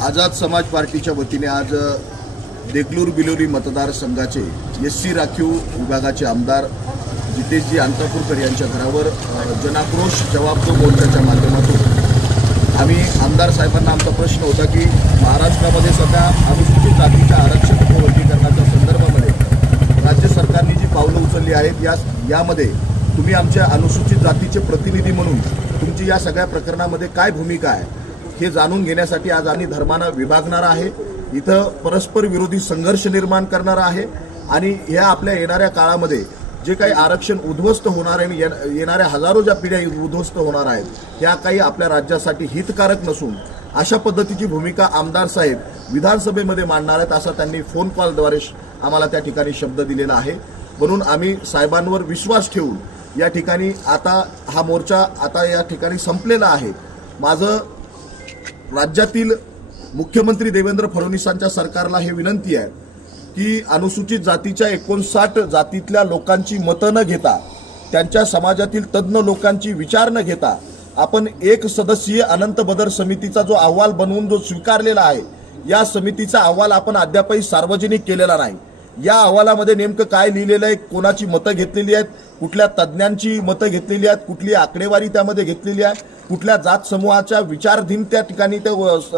आझाद समाज पार्टीच्या वतीने आज देगलूर बिलोली मतदारसंघाचे एससी राखीव विभागाचे आमदार जितेशजी अंतापूरकर यांच्या घरावर जनाक्रोश जवाब दो मोर्चाच्या माध्यमातून आम्ही आमदार साहेबांना आमचा प्रश्न होता की महाराष्ट्रामध्ये सध्या अनुसूचित जातीच्या आरक्षण वर्गीकरणाच्या संदर्भामध्ये राज्य सरकारने जी पावलं उचलली आहेत यामध्ये तुम्ही आमच्या अनुसूचित जातीचे प्रतिनिधी म्हणून तुमची या सगळ्या प्रकरणामध्ये काय भूमिका आहे हे जाणून घेण्यासाठी आज आम्ही धर्मांना विभागणार आहे, इथं परस्पर विरोधी संघर्ष निर्माण करणार आहे आणि ह्या आपल्या येणाऱ्या काळामध्ये जे काही आरक्षण उद्ध्वस्त होणार आहे, येणाऱ्या हजारो ज्या पिढ्या उद्ध्वस्त होणार आहेत त्या काही आपल्या राज्यासाठी हितकारक नसून अशा पद्धतीची भूमिका आमदार साहेब विधानसभेमध्ये मांडणार आहेत असा त्यांनी फोन कॉलद्वारे आम्हाला त्या ठिकाणी शब्द दिलेला आहे। म्हणून आम्ही साहेबांवर विश्वास ठेवून या ठिकाणी आता हा मोर्चा आता या ठिकाणी संपलेला आहे। माझं राज्यातील मुख्यमंत्री देवेंद्र फडणवीसांच्या सरकारला हे विनंती आहे की अनुसूचित जातीच्या 59 जातीतल्या लोकांची मतं न घेता त्यांच्या समाजातील तज्ज्ञ लोकांची विचार न घेता आपण एक सदस्यीय अनंत बदर समितीचा जो अहवाल बनवून जो स्वीकारलेला आहे या समितीचा अहवाल आपण अद्यापही सार्वजनिक केलेला नाही। या अहवालामध्ये नेमकं काय लिहिलेलं आहे, कोणाची मतं घेतलेली आहेत, कुठल्या तज्ज्ञांची मतं घेतलेली आहेत, कुठली आकडेवारी त्यामध्ये घेतलेली आहे, कुठल्या जात समूहाच्या विचारधीन त्या ठिकाणी ते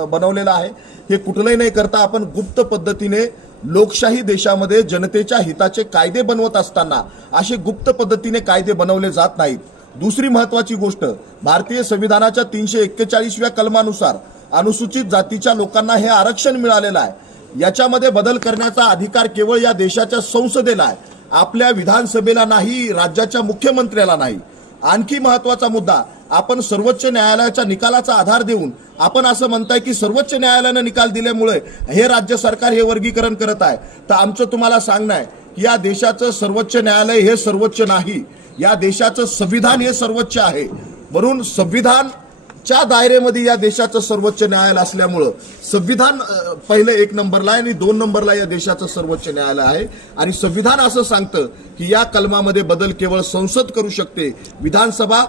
बनवलेलं आहे, हे कुठलंही नाही करता आपण गुप्त पद्धतीने लोकशाही देशामध्ये जनतेच्या हिताचे कायदे बनवत असताना असे गुप्त पद्धतीने कायदे बनवले जात नाहीत। दुसरी महत्त्वाची गोष्ट, भारतीय संविधानाच्या 341व्या कलमानुसार अनुसूचित जातीच्या लोकांना हे आरक्षण मिळालेलं आहे। याच्यामध्ये बदल करण्याचा अधिकार केवळ या देशाच्या संसदेला आहे, आपल्या विधानसभेला नाही, राज्याच्या मुख्यमंत्र्याला नाही। आणखी महत्त्वाचा मुद्दा, आपण सर्वोच्च न्यायालयाच्या निकालाचा आधार देऊन आपण असं म्हणताय की सर्वोच्च न्यायालयाने निकाल दिल्यामुळे हे राज्य सरकार हे वर्गीकरण करत आहे। तर आमचं तुम्हाला सांगणं आहे की या देशाचं सर्वोच्च न्यायालय हे सर्वोच्च नाही, या देशाचं संविधान हे सर्वोच्च आहे। म्हणून संविधानच्या दायरेमध्ये या देशाचं सर्वोच्च न्यायालय असल्यामुळं संविधान पहिलं 1 नंबरला आहे आणि 2 नंबरला या देशाचं सर्वोच्च न्यायालय आहे आणि संविधान असं सांगतं की या कलमामध्ये बदल केवळ संसद करू शकते, विधानसभा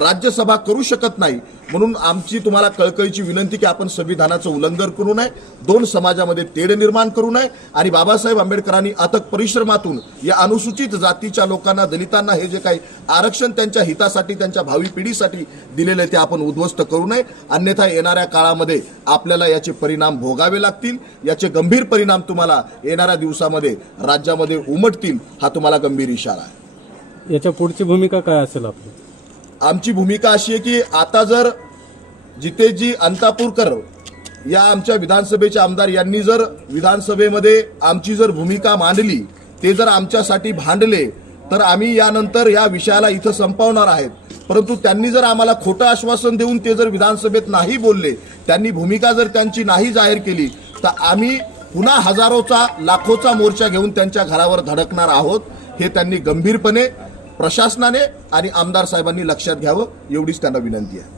राज्यसभा करू शकत नाही। म्हणून आमची तुम्हाला कळकळीची विनंती की आपण संविधानाचं उल्लंघन करू नये, 2 समाजामध्ये तेढ निर्माण करू नये आणि बाबासाहेब आंबेडकरांनी अथक परिश्रमातून या अनुसूचित जातीच्या लोकांना, दलितांना हे जे काही आरक्षण त्यांच्या हितासाठी, त्यांच्या भावी पिढीसाठी दिलेले ते आपण उद्ध्वस्त करू नये, अन्यथा येणाऱ्या काळामध्ये आपल्याला याचे परिणाम भोगावे लागतील। याचे गंभीर परिणाम तुम्हाला येणाऱ्या दिवसामध्ये राज्यामध्ये उमटतील, हा तुम्हाला गंभीर इशारा आहे। याच्या पुढची भूमिका काय असेल आपली? आमची भूमिका अशी आहे की आता जर जितेशजी अंतापूरकर या आमच्या विधानसभेचे आमदार यांनी जर विधानसभेमध्ये आमची जर भूमिका मांडली, ते जर आमच्यासाठी भांडले, तर आम्ही यानंतर या विषयाला इथं संपवणार आहेत। परंतु त्यांनी जर आम्हाला खोटं आश्वासन देऊन ते जर विधानसभेत नाही बोलले, त्यांनी भूमिका जर त्यांची नाही जाहीर केली, तर आम्ही पुन्हा हजारोचा लाखोचा मोर्चा घेऊन त्यांच्या घरावर धडकणार आहोत। हे त्यांनी गंभीरपणे प्रशासनाने आणि आमदार साहेबांनी लक्षात घ्यावं, एवढीच त्यांना विनंती आहे।